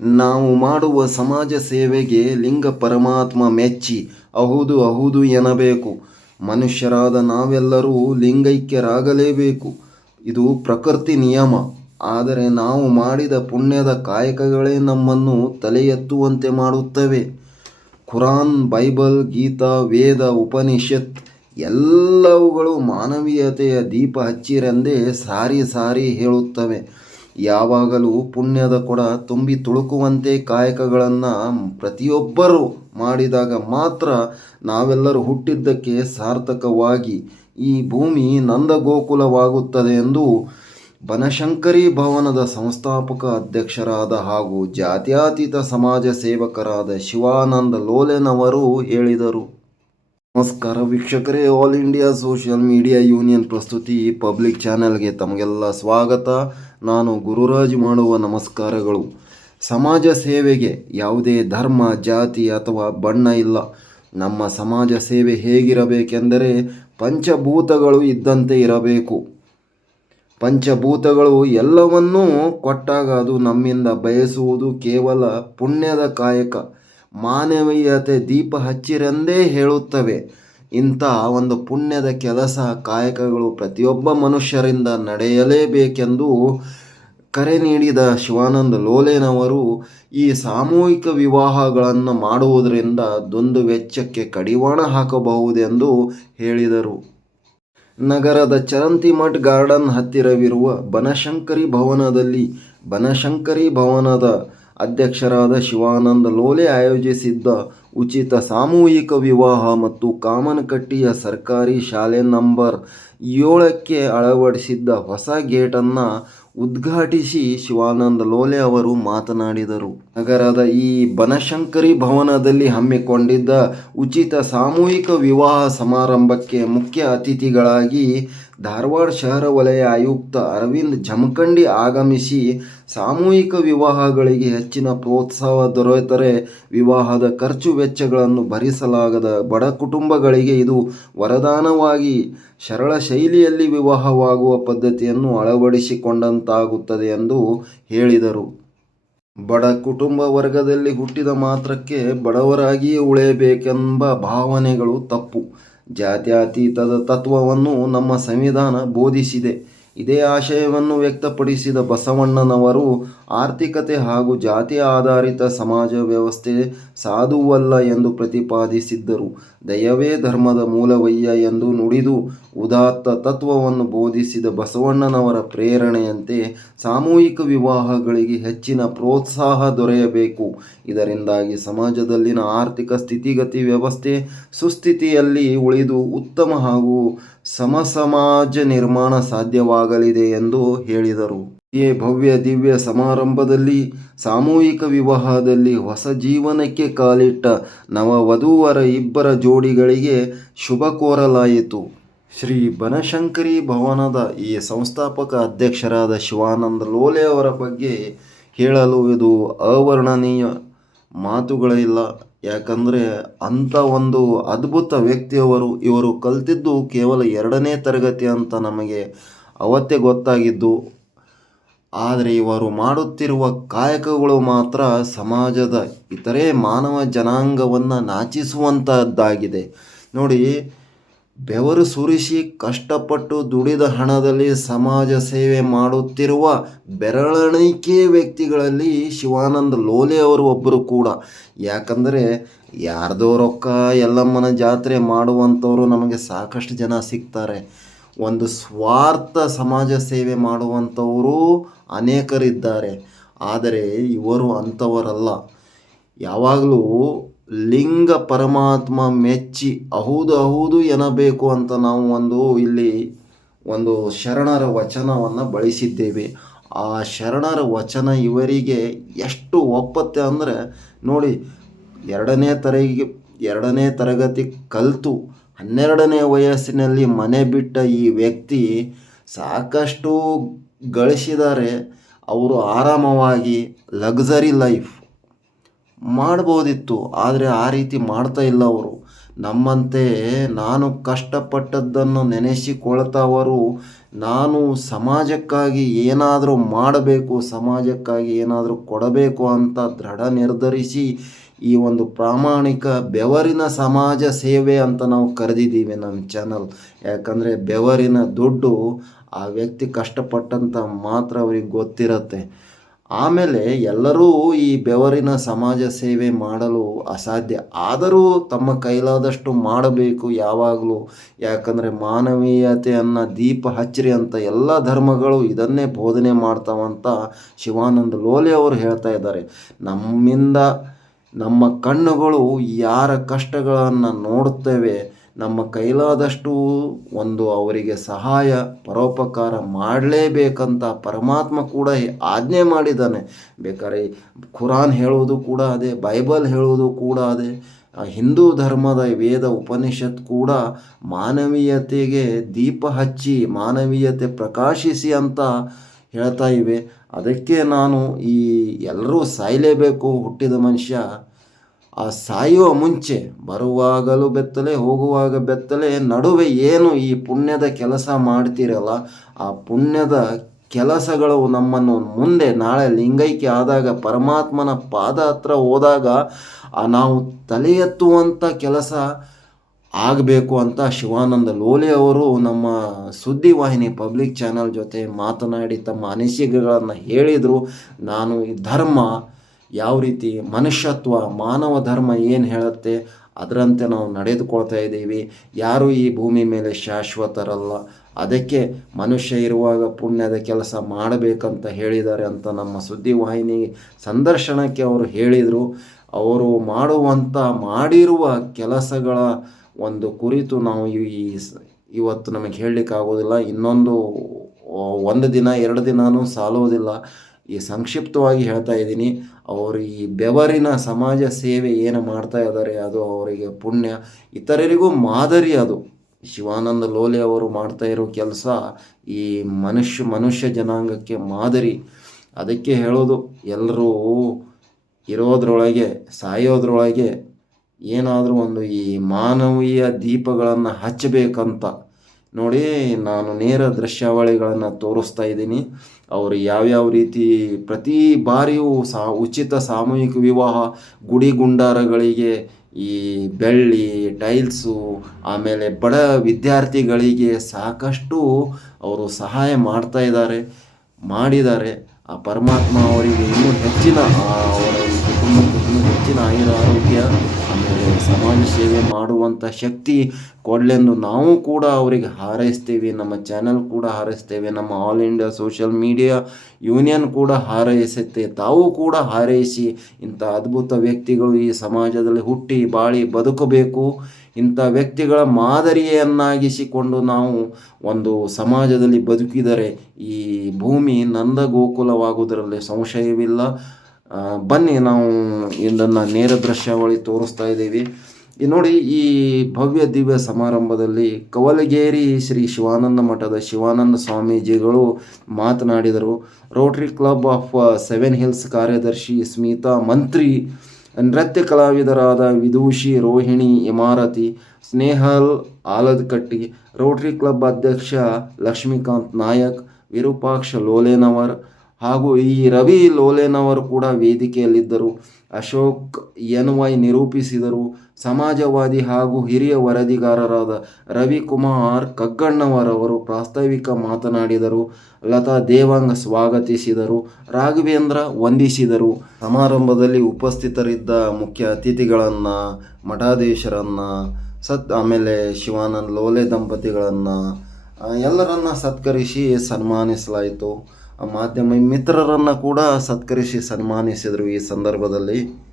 ನಾವು ಮಾಡುವ ಸಮಾಜ ಸೇವೆಗೆ ಲಿಂಗ ಪರಮಾತ್ಮ ಮೆಚ್ಚಿ. ಅಹುದು ಅಹುದು ಎನ್ನಬೇಕು ಮನುಷ್ಯರಾದ ನಾವೆಲ್ಲರೂ ಲಿಂಗೈಕ್ಯರಾಗಲೇಬೇಕು. ಇದು ಪ್ರಕೃತಿ ನಿಯಮ. ಆದರೆ ನಾವು ಮಾಡಿದ ಪುಣ್ಯದ ಕಾಯಕಗಳೇ ನಮ್ಮನ್ನು ತಲೆ ಎತ್ತುವಂತೆ ಮಾಡುತ್ತವೆ. ಖುರಾನ್ ಬೈಬಲ್, ಗೀತಾ, ವೇದ, ಉಪನಿಷತ್ ಎಲ್ಲವುಗಳು ಮಾನವೀಯತೆಯ ದೀಪ ಹಚ್ಚಿರೆಂದೇ ಸಾರಿ ಸಾರಿ ಹೇಳುತ್ತವೆ. ಯಾವಾಗಲೂ ಪುಣ್ಯದ ಕೊಡ ತುಂಬಿ ತುಳುಕುವಂತೆ ಕಾಯಕಗಳನ್ನು ಪ್ರತಿಯೊಬ್ಬರೂ ಮಾಡಿದಾಗ ಮಾತ್ರ ನಾವೆಲ್ಲರೂ ಹುಟ್ಟಿದ್ದಕ್ಕೆ ಸಾರ್ಥಕವಾಗಿ ಈ ಭೂಮಿ ನಂದಗೋಕುಲವಾಗುತ್ತದೆ ಎಂದು ಬನಶಂಕರಿ ಭವನದ ಸಂಸ್ಥಾಪಕ ಅಧ್ಯಕ್ಷರಾದ ಹಾಗೂ ಜಾತ್ಯತೀತ ಸಮಾಜ ಸೇವಕರಾದ ಶಿವಾನಂದ ಲೋಲೆನವರು ಹೇಳಿದರು. ನಮಸ್ಕಾರ ವೀಕ್ಷಕರೇ all India social media union ಪ್ರಸ್ತುತಿ ಪಬ್ಲಿಕ್ ಚಾನೆಲ್ಗೆ ತಮಗೆಲ್ಲ ಸ್ವಾಗತ. ನಾನು ಗುರುರಾಜ್ ಮಾಡುವ ನಮಸ್ಕಾರಗಳು. ಸಮಾಜ ಸೇವೆಗೆ ಯಾವುದೇ ಧರ್ಮ, ಜಾತಿ ಅಥವಾ ಬಣ್ಣ ಇಲ್ಲ. ನಮ್ಮ ಸಮಾಜ ಸೇವೆ ಹೇಗಿರಬೇಕೆಂದರೆ ಪಂಚಭೂತಗಳು ಇದ್ದಂತೆ ಇರಬೇಕು. ಪಂಚಭೂತಗಳು ಎಲ್ಲವನ್ನೂ ಕೊಟ್ಟಾಗ ಅದು ನಮ್ಮಿಂದ ಬಯಸುವುದು ಕೇವಲ ಪುಣ್ಯದ ಕಾಯಕ. ಮಾನವೀಯತೆ ದೀಪ ಹಚ್ಚಿರೆಂದೇ ಹೇಳುತ್ತವೆ. ಇಂಥ ಒಂದು ಪುಣ್ಯದ ಕೆಲಸ ಕಾಯಕಗಳು ಪ್ರತಿಯೊಬ್ಬ ಮನುಷ್ಯರಿಂದ ನಡೆಯಲೇಬೇಕೆಂದು ಕರೆ ನೀಡಿದ ಶಿವಾನಂದ ಲೋಲೆನವರು ಈ ಸಾಮೂಹಿಕ ವಿವಾಹಗಳನ್ನು ಮಾಡುವುದರಿಂದ ದೊಂದು ವೆಚ್ಚಕ್ಕೆ ಕಡಿವಾಣ ಹಾಕಬಹುದೆಂದು ಹೇಳಿದರು. ನಗರದ ಚರಂತಿಮಠ್ ಗಾರ್ಡನ್ ಹತ್ತಿರವಿರುವ ಬನಶಂಕರಿ ಭವನದಲ್ಲಿ ಬನಶಂಕರಿ ಭವನದ ಅಧ್ಯಕ್ಷರಾದ ಶಿವಾನಂದ ಲೋಲೆ ಆಯೋಜಿಸಿದ್ದ ಉಚಿತ ಸಾಮೂಹಿಕ ವಿವಾಹ ಮತ್ತು ಕಾಮನಕಟ್ಟಿಯ ಸರ್ಕಾರಿ ಶಾಲೆ ನಂಬರ್ ಏಳಕ್ಕೆ ಅಳವಡಿಸಿದ್ದ ಹೊಸ ಗೇಟನ್ನು ಉದ್ಘಾಟಿಸಿ ಶಿವಾನಂದ ಲೋಲೆ ಅವರು ಮಾತನಾಡಿದರು. ನಗರದ ಈ ಬನಶಂಕರಿ ಭವನದಲ್ಲಿ ಹಮ್ಮಿಕೊಂಡಿದ್ದ ಉಚಿತ ಸಾಮೂಹಿಕ ವಿವಾಹ ಸಮಾರಂಭಕ್ಕೆ ಮುಖ್ಯ ಅತಿಥಿಗಳಾಗಿ ಧಾರವಾಡ ಶಹರ ವಲಯ ಆಯುಕ್ತ ಅರವಿಂದ್ ಜಮಖಂಡಿ ಆಗಮಿಸಿ ಸಾಮೂಹಿಕ ವಿವಾಹಗಳಿಗೆ ಹೆಚ್ಚಿನ ಪ್ರೋತ್ಸಾಹ ದೊರೆತರೆ. ವಿವಾಹದ ಖರ್ಚು ವೆಚ್ಚಗಳನ್ನು ಭರಿಸಲಾಗದ ಬಡ ಕುಟುಂಬಗಳಿಗೆ ಇದು ವರದಾನವಾಗಿ ಸರಳ ಶೈಲಿಯಲ್ಲಿ ವಿವಾಹವಾಗುವ ಪದ್ಧತಿಯನ್ನು ಅಳವಡಿಸಿಕೊಂಡಂತಾಗುತ್ತದೆ ಎಂದು ಹೇಳಿದರು. ಬಡ ಕುಟುಂಬ ವರ್ಗದಲ್ಲಿ ಹುಟ್ಟಿದ ಮಾತ್ರಕ್ಕೆ ಬಡವರಾಗಿಯೇ ಉಳಿಯಬೇಕೆಂಬ ಭಾವನೆಗಳು ತಪ್ಪು. ಜಾತ್ಯತೀತದ ತತ್ವವನ್ನು ನಮ್ಮ ಸಂವಿಧಾನ ಬೋಧಿಸಿದೆ. ಇದೇ ಆಶಯವನ್ನು ವ್ಯಕ್ತಪಡಿಸಿದ ಬಸವಣ್ಣನವರು, ಆರ್ಥಿಕತೆ ಹಾಗೂ ಜಾತಿ ಆಧಾರಿತ ಸಮಾಜ ವ್ಯವಸ್ಥೆ ಸಾಧುವಲ್ಲ ಎಂದು ಪ್ರತಿಪಾದಿಸಿದ್ದರು. ದಯವೇ ಧರ್ಮದ ಮೂಲವಯ್ಯ ಎಂದು ನುಡಿದು ಉದಾತ್ತ ತತ್ವವನ್ನು ಬೋಧಿಸಿದ ಬಸವಣ್ಣನವರ ಪ್ರೇರಣೆಯಂತೆ ಸಾಮೂಹಿಕ ವಿವಾಹಗಳಿಗೆ ಹೆಚ್ಚಿನ ಪ್ರೋತ್ಸಾಹ ದೊರೆಯಬೇಕು. ಇದರಿಂದಾಗಿ ಸಮಾಜದಲ್ಲಿನ ಆರ್ಥಿಕ ಸ್ಥಿತಿಗತಿ ವ್ಯವಸ್ಥೆ ಸುಸ್ಥಿತಿಯಲ್ಲಿ ಉಳಿದು ಉತ್ತಮ ಹಾಗೂ ಸಮಸಮಾಜ ನಿರ್ಮಾಣ ಸಾಧ್ಯವಾಗಲಿದೆ ಎಂದು ಹೇಳಿದರು. ಈ ಭವ್ಯ ದಿವ್ಯ ಸಮಾರಂಭದಲ್ಲಿ ಸಾಮೂಹಿಕ ವಿವಾಹದಲ್ಲಿ ಹೊಸ ಜೀವನಕ್ಕೆ ಕಾಲಿಟ್ಟ ನವವಧೂವರ ಇಬ್ಬರ ಜೋಡಿಗಳಿಗೆ ಶುಭ ಕೋರಲಾಯಿತು. ಶ್ರೀ ಬನಶಂಕರಿ ಭವನದ ಈ ಸಂಸ್ಥಾಪಕ ಅಧ್ಯಕ್ಷರಾದ ಶಿವಾನಂದ ಲೋಲೆ ಅವರ ಬಗ್ಗೆ ಹೇಳಲು ಇದು ಅವರ್ಣನೀಯ ಮಾತುಗಳಿಲ್ಲ ಯಾಕಂದರೆ ಅಂಥ ಒಂದು ಅದ್ಭುತ ವ್ಯಕ್ತಿಯವರು ಇವರು ಕಲ್ತಿದ್ದು ಕೇವಲ ಎರಡನೇ ತರಗತಿ ಅಂತ ನಮಗೆ ಅವತ್ತೇ ಗೊತ್ತಾಗಿದ್ದು. ಆದರೆ ಇವರು ಮಾಡುತ್ತಿರುವ ಕಾಯಕಗಳು ಮಾತ್ರ ಸಮಾಜದ ಇತರೆ ಮಾನವ ಜನಾಂಗವನ್ನು ನಾಚಿಸುವಂಥದ್ದಾಗಿದೆ ನೋಡಿ ಬೆವರು ಸುರಿಸಿ ಕಷ್ಟಪಟ್ಟು ದುಡಿದ ಹಣದಲ್ಲಿ ಸಮಾಜ ಸೇವೆ ಮಾಡುತ್ತಿರುವ ಬೆರಳೆಣಿಕೆ ವ್ಯಕ್ತಿಗಳಲ್ಲಿ ಶಿವಾನಂದ ಲೋಲೆ ಅವರು ಒಬ್ಬರು ಕೂಡ. ಯಾಕಂದರೆ ಯಾರ್ದೋ ರೊಕ್ಕ ಎಲ್ಲಮ್ಮನ ಜಾತ್ರೆ ಮಾಡುವಂಥವರು ನಮಗೆ ಸಾಕಷ್ಟು ಜನ ಸಿಗ್ತಾರೆ. ಒಂದು ಸ್ವಾರ್ಥ ಸಮಾಜ ಸೇವೆ ಮಾಡುವಂಥವರು ಅನೇಕರಿದ್ದಾರೆ. ಆದರೆ ಇವರು ಅಂಥವರಲ್ಲ. ಯಾವಾಗಲೂ ಲಿಂಗ ಪರಮಾತ್ಮ ಮೆಚ್ಚಿ ಹೌದು ಹೌದು ಎನ್ನಬೇಕು ಅಂತ ನಾವು ಒಂದು ಇಲ್ಲಿ ಒಂದು ಶರಣರ ವಚನವನ್ನು ಬಳಸಿದ್ದೇವೆ. ಆ ಶರಣರ ವಚನ ಇವರಿಗೆ ಎಷ್ಟು ಒಪ್ಪತ್ತೆ ಅಂದರೆ ನೋಡಿ ಎರಡನೇ ತರಗಿ ಎರಡನೇ ತರಗತಿ ಕಲಿತು ಹನ್ನೆರಡನೇ ವಯಸ್ಸಿನಲ್ಲಿ ಮನೆ ಬಿಟ್ಟ ಈ ವ್ಯಕ್ತಿ ಸಾಕಷ್ಟು ಗಳಿಸಿದ್ದಾರೆ. ಅವರು ಆರಾಮವಾಗಿ ಲಗ್ಸರಿ ಲೈಫ್ ಮಾಡ್ಬೋದಿತ್ತು, ಆದರೆ ಆ ರೀತಿ ಮಾಡ್ತಾ ಇಲ್ಲ ಅವರು. ನಮ್ಮಂತೆ ನಾನು ಕಷ್ಟಪಟ್ಟದ್ದನ್ನು ನೆನೆಸಿಕೊಳ್ತಾವರು, ನಾನು ಸಮಾಜಕ್ಕಾಗಿ ಏನಾದರೂ ಮಾಡಬೇಕು, ಸಮಾಜಕ್ಕಾಗಿ ಏನಾದರೂ ಕೊಡಬೇಕು ಅಂತ ದೃಢ ನಿರ್ಧರಿಸಿ ಈ ಒಂದು ಪ್ರಾಮಾಣಿಕ ಬೆವರಿನ ಸಮಾಜ ಸೇವೆ ಅಂತ ನಾವು ಕರೆದಿದ್ದೀವಿ ನಮ್ಮ ಚಾನಲ್ ಯಾಕಂದರೆ ಬೆವರಿನ ದುಡ್ಡು ಆ ವ್ಯಕ್ತಿ ಕಷ್ಟಪಟ್ಟಂತ ಮಾತ್ರ ಅವ್ರಿಗೆ ಗೊತ್ತಿರತ್ತೆ. ಆಮೇಲೆ ಎಲ್ಲರೂ ಈ ಬೆವರಿನ ಸಮಾಜ ಸೇವೆ ಮಾಡಲು ಅಸಾಧ್ಯ. ಆದರೂ ತಮ್ಮ ಕೈಲಾದಷ್ಟು ಮಾಡಬೇಕು ಯಾವಾಗಲೂ. ಯಾಕಂದರೆ ಮಾನವೀಯತೆಯನ್ನು ದೀಪ ಹಚ್ಚಿರಿ ಅಂತ ಎಲ್ಲ ಧರ್ಮಗಳು ಇದನ್ನೇ ಬೋಧನೆ ಮಾಡ್ತಾವಂತ ಶಿವಾನಂದ ಲೋಲೆ ಅವರು ಹೇಳ್ತಾ ಇದ್ದಾರೆ. ನಮ್ಮಿಂದ ನಮ್ಮ ಕಣ್ಣುಗಳು ಯಾರ ಕಷ್ಟಗಳನ್ನು ನೋಡುತ್ತೇವೆ ನಮ್ಮ ಕೈಲಾದಷ್ಟು ಒಂದು ಅವರಿಗೆ ಸಹಾಯ, ಪರೋಪಕಾರ ಮಾಡಲೇಬೇಕಂತ ಪರಮಾತ್ಮ ಕೂಡ ಆಜ್ಞೆ ಮಾಡಿದ್ದಾನೆ. ಬೇಕಾದ್ರೆ ಖುರಾನ್ ಹೇಳುವುದು ಕೂಡ ಅದೇ, ಬೈಬಲ್ ಹೇಳುವುದು ಕೂಡ ಅದೇ ಹಿಂದೂ ಧರ್ಮದ ವೇದ ಉಪನಿಷತ್ ಕೂಡ ಮಾನವೀಯತೆಗೆ ದೀಪ ಹಚ್ಚಿ, ಮಾನವೀಯತೆ ಪ್ರಕಾಶಿಸಿ ಅಂತ ಹೇಳ್ತಾ ಇವೆ. ಅದಕ್ಕೆ ನಾನು ಈ ಎಲ್ಲರೂ ಸಾಯಲೇಬೇಕು ಹುಟ್ಟಿದ ಮನುಷ್ಯ. ಆ ಸಾಯುವ ಮುಂಚೆ, ಬರುವಾಗಲೂ ಬೆತ್ತಲೆ, ಹೋಗುವಾಗ ಬೆತ್ತಲೆ, ನಡುವೆ ಏನು ಈ ಪುಣ್ಯದ ಕೆಲಸ ಮಾಡ್ತೀರಲ್ಲ, ಆ ಪುಣ್ಯದ ಕೆಲಸಗಳು ನಮ್ಮನ್ನು ಮುಂದೆ ನಾಳೆ ಲಿಂಗೈಕ್ಯ ಆದಾಗ, ಪರಮಾತ್ಮನ ಪಾದ ಹತ್ರ ಹೋದಾಗ, ಆ ನಾವು ತಲೆ ಎತ್ತುವಂಥ ಕೆಲಸ ಆಗಬೇಕು ಅಂತ ಶಿವಾನಂದ ಲೋಲೆ ಅವರು ನಮ್ಮ ಸುದ್ದಿವಾಹಿನಿ ಪಬ್ಲಿಕ್ ಚಾನಲ್ ಜೊತೆ ಮಾತನಾಡಿ ತಮ್ಮ ಅನಿಸಿಕೆಗಳನ್ನು ಹೇಳಿದರು. ನಾನು ಈ ಧರ್ಮ ಯಾವ ರೀತಿ ಮನುಷ್ಯತ್ವ, ಮಾನವ ಧರ್ಮ ಏನು ಹೇಳುತ್ತೆ ಅದರಂತೆ ನಾವು ನಡೆದುಕೊಳ್ತಾ ಇದ್ದೀವಿ. ಯಾರು ಈ ಭೂಮಿ ಮೇಲೆ ಶಾಶ್ವತರಲ್ಲ. ಅದಕ್ಕೆ ಮನುಷ್ಯ ಇರುವಾಗ ಪುಣ್ಯದ ಕೆಲಸ ಮಾಡಬೇಕಂತ ಹೇಳಿದ್ದಾರೆ ಅಂತ ನಮ್ಮ ಸುದ್ದಿವಾಹಿನಿ ಸಂದರ್ಶನಕ್ಕೆ ಅವರು ಹೇಳಿದರು. ಅವರು ಮಾಡುವಂಥ ಮಾಡಿರುವ ಕೆಲಸಗಳ ಒಂದು ಕುರಿತು ನಾವು ಈ ಇವತ್ತು ನಮಗೆ ಹೇಳಲಿಕ್ಕಾಗೋದಿಲ್ಲ. ಇನ್ನೊಂದು, ಒಂದು ದಿನ, ಎರಡು ದಿನವೂ ಸಾಲುವುದಿಲ್ಲ ಈ ಸಂಕ್ಷಿಪ್ತವಾಗಿ ಹೇಳ್ತಾ ಇದ್ದೀನಿ. ಅವರು ಈ ಬೆವರಿನ ಸಮಾಜ ಸೇವೆ ಏನು ಮಾಡ್ತಾ ಇದ್ದಾರೆ, ಅದು ಅವರಿಗೆ ಪುಣ್ಯ. ಇತರರಿಗೂ ಮಾದರಿ ಅದು. ಶಿವಾನಂದ ಲೋಲೆ ಅವರು ಮಾಡ್ತಾ ಇರೋ ಕೆಲಸ ಈ ಮನುಷ್ಯ ಮನುಷ್ಯ ಜನಾಂಗಕ್ಕೆ ಮಾದರಿ. ಅದಕ್ಕೆ ಹೇಳೋದು ಎಲ್ಲರೂ ಇರೋದ್ರೊಳಗೆ, ಸಾಯೋದ್ರೊಳಗೆ ಏನಾದರೂ ಒಂದು ಈ ಮಾನವೀಯ ದೀಪಗಳನ್ನು ಹಚ್ಚಬೇಕಂತ. ನೋಡಿ, ನಾನು ನೇರ ದೃಶ್ಯಾವಳಿಗಳನ್ನು ತೋರಿಸ್ತಾ ಇದ್ದೀನಿ. ಅವರು ಯಾವ್ಯಾವ ರೀತಿ ಪ್ರತಿ ಬಾರಿಯೂ ಸಾ, ಉಚಿತ ಸಾಮೂಹಿಕ ವಿವಾಹ, ಗುಡಿ ಗುಂಡಾರಗಳಿಗೆ ಈ ಬೆಳ್ಳಿ, ಟೈಲ್ಸು, ಆಮೇಲೆ ಬಡ ವಿದ್ಯಾರ್ಥಿಗಳಿಗೆ ಸಾಕಷ್ಟು ಅವರು ಸಹಾಯ ಮಾಡ್ತಾ ಇದ್ದಾರೆ, ಮಾಡಿದ್ದಾರೆ. ಆ ಪರಮಾತ್ಮ ಅವರಿಗೆ ಇನ್ನೂ ಹೆಚ್ಚಿನ ಅವರ ಇನ್ನೂ ಹೆಚ್ಚಿನ ಆಯುರ, ಆರೋಗ್ಯ ಸಮಾಜ ಸೇವೆ ಮಾಡುವಂಥ ಶಕ್ತಿ ಕೊಡಲೆಂದು ನಾವು ಕೂಡ ಅವರಿಗೆ ಹಾರೈಸ್ತೀವಿ. ನಮ್ಮ ಚಾನಲ್ ಕೂಡ ಹಾರೈಸ್ತೇವೆ. ನಮ್ಮ all India social media union ಕೂಡ ಹಾರೈಸುತ್ತೆ. ತಾವು ಕೂಡ ಹಾರೈಸಿ ಇಂಥ ಅದ್ಭುತ ವ್ಯಕ್ತಿಗಳು ಈ ಸಮಾಜದಲ್ಲಿ ಹುಟ್ಟಿ ಬಾಳಿ ಬದುಕಬೇಕು. ಇಂಥ ವ್ಯಕ್ತಿಗಳ ಮಾದರಿಯನ್ನಾಗಿಸಿಕೊಂಡು ನಾವು ಒಂದು ಸಮಾಜದಲ್ಲಿ ಬದುಕಿದರೆ ಈ ಭೂಮಿ ನಂದ ಗೋಕುಲವಾಗುವುದರಲ್ಲಿ ಸಂಶಯವಿಲ್ಲ. ಬನ್ನಿ ನಾವು ಇದನ್ನು ನೇರ ದೃಶ್ಯಾವಳಿ ತೋರಿಸ್ತಾ ಇದ್ದೀವಿ. ಈ ನೋಡಿ ಈ ಭವ್ಯ ದಿವ್ಯ ಸಮಾರಂಭದಲ್ಲಿ ಕವಲಗೇರಿ ಶ್ರೀ ಶಿವಾನಂದ ಮಠದ ಶಿವಾನಂದ ಸ್ವಾಮೀಜಿಗಳು ಮಾತನಾಡಿದರು. Rotary club of seven hills ಕಾರ್ಯದರ್ಶಿ ಸ್ಮಿತಾ ಮಂತ್ರಿ, ನೃತ್ಯ ಕಲಾವಿದರಾದ ವಿದೂಷಿ ರೋಹಿಣಿ ಇಮಾರತಿ, ಸ್ನೇಹಲ್ ಆಲದಕಟ್ಟಿ ರೋಟರಿ ಕ್ಲಬ್ ಅಧ್ಯಕ್ಷ ಲಕ್ಷ್ಮೀಕಾಂತ್ ನಾಯಕ್, ವಿರೂಪಾಕ್ಷ ಲೋಲೇನವರ್ ಹಾಗೂ ಈ ರವಿ ಲೋಲೆನವರು ಕೂಡ ವೇದಿಕೆಯಲ್ಲಿದ್ದರು. ಅಶೋಕ್ ಎನ್ ವೈ ನಿರೂಪಿಸಿದರು. ಸಮಾಜವಾದಿ ಹಾಗೂ ಹಿರಿಯ ವರದಿಗಾರರಾದ ರವಿಕುಮಾರ್ ಕಗ್ಗಣ್ಣವರವರು ಪ್ರಾಸ್ತಾವಿಕ ಮಾತನಾಡಿದರು. ಲತಾ ದೇವಾಂಗ ಸ್ವಾಗತಿಸಿದರು. ರಾಘವೇಂದ್ರ ವಂದಿಸಿದರು. ಸಮಾರಂಭದಲ್ಲಿ ಉಪಸ್ಥಿತರಿದ್ದ ಮುಖ್ಯ ಅತಿಥಿಗಳನ್ನು, ಮಠಾಧೀಶರನ್ನು, ಸತ್, ಆಮೇಲೆ ಶಿವಾನಂದ್ ಲೋಲೆ ದಂಪತಿಗಳನ್ನು ಎಲ್ಲರನ್ನ ಸತ್ಕರಿಸಿ ಸನ್ಮಾನಿಸಲಾಯಿತು. ಮಾಧ್ಯಮ ಮಿತ್ರರನ್ನು ಕೂಡ ಸತ್ಕರಿಸಿ ಸನ್ಮಾನಿಸಿದರು ಈ ಸಂದರ್ಭದಲ್ಲಿ.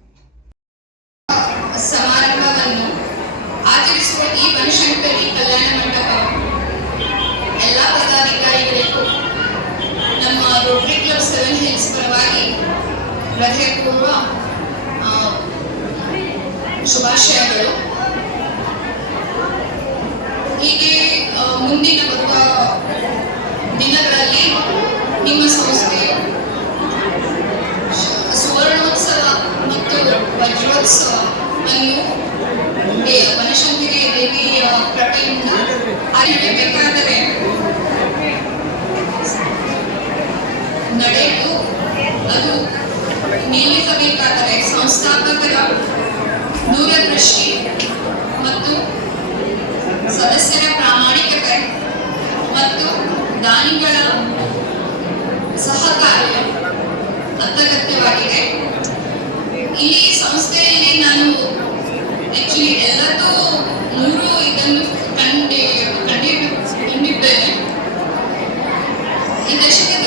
ಶುಭಾಶಯಗಳು. ಹೀಗೆ ಮುಂದಿನ ಬರುವ ದಿನಗಳಲ್ಲಿ ನಿಮ್ಮ ಸಂಸ್ಥೆ. ಸುವರ್ಣೋತ್ಸವ ಮತ್ತು ವಜ್ರೋತ್ಸವ ಅನ್ನು ಬನಶಂಕರಿ ನಡಿಬೇಕಾದರೆ ನಡೆದು ಅದು ನಿಲ್ಲಿಸಬೇಕಾದರೆ ಸಂಸ್ಥಾಪಕರ ದೂರದೃಷ್ಟಿ ಮತ್ತು ಸದಸ್ಯರ ಪ್ರಾಮಾಣಿಕತೆ ಮತ್ತು ದಾನಿಗಳ ಸಹಕಾರ್ಯ ಅತ್ಯಗತ್ಯವಾಗಿದೆ. ಇಲ್ಲಿ ಸಂಸ್ಥೆಯಲ್ಲಿ ನಾನು ಆಕ್ಚುಲಿ ಎಲ್ಲದೂ ಮೂರು ಇದನ್ನು ಕಂಡಿ ಕಂಡಿ ಕಂಡಿದ್ದೇನೆ. ಈ ದಶಕದಲ್ಲಿ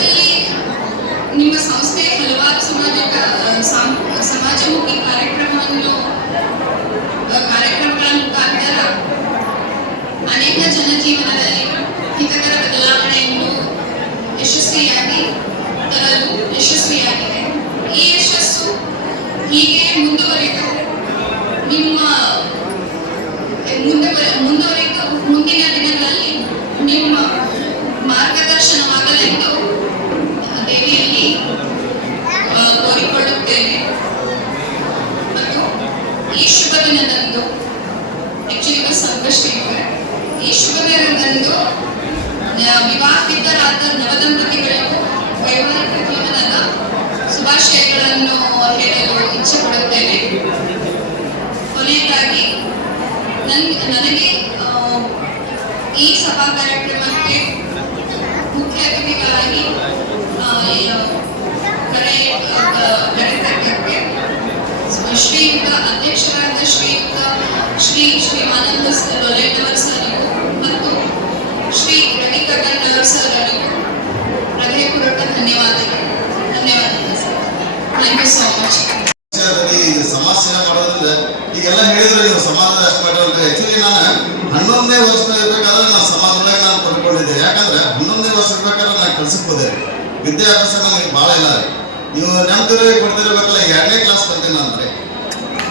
ಮತ್ತು ಈ ಶುಭ ದಿನದಂದು ಆಕ್ಚುಲಿ ಸಂಕಷ್ಟ ಇದೆ. ಈ ಶುಭ ದಿನದಂದು ವಿವಾಹಿತರಾದ ನವದಂಪತಿಗಳಿಗೂ ವೈವಾಹಿಕ ಜೀವನದ ಶುಭಾಶಯಗಳನ್ನು ಹೇಳಲು ಇಚ್ಛೆ ಪಡುತ್ತೇನೆ ಕೊನೆಯದಾಗಿ, ನನ್, ನನಗೆ ಈ ಸಭಾ ಕಾರ್ಯಕ್ರಮಕ್ಕೆ ಮುಖ್ಯ ಅತಿಥಿಗಳಾಗಿ ಕರೆ ಶ್ರೀ ಶ್ರೀಯುತ ಅಧ್ಯಕ್ಷರಾದ ಶ್ರೀಯುತ ಶ್ರೀ ಶ್ರೀಮಾನಂದ ಲೊಲೇನವರ್ ಸರಿಗೂ ಮತ್ತು ಶ್ರೀ ರವಿ ಕಟ್ಟಣ್ಣವರ್ ಸರಿಗೂ ಹೃದಯಪೂರ್ವಕ ಧನ್ಯವಾದಗಳು ಧನ್ಯವಾದಗಳು sir thank you so much ಸಮಾಜ ಈಗೆಲ್ಲ ಹೇಳಿದ್ರೆ ನೀವು ಸಮಾಜದ ಅಷ್ಟು ಆಕ್ಚುಲಿ ನಾನು ಹನ್ನೊಂದನೇ ವರ್ಷ ಇರ್ಬೇಕಾದ್ರೆ ನಾನು ಸಮಾಜದೊಳಗೆ ನಾನು ಪಡ್ಕೊಂಡಿದ್ದೆ. ಯಾಕಂದ್ರೆ ಹನ್ನೊಂದನೇ ವರ್ಷ ಇರ್ಬೇಕಾದ್ರೆ ನಾನು ಕೆಲ್ಸಕ್ಕೆ ಹೋದೆ ವಿದ್ಯಾಭ್ಯಾಸ ನನಗೆ ಭಾಳ ಇಲ್ಲ ನೀವು ನೆನಪಿದ್ರೆ ಕೊಡ್ತಿರ್ಬೇಕಲ್ಲ, ಎರಡನೇ ಕ್ಲಾಸ್ ಕಲ್ತೀನಿ ನಾನು ಬರೀ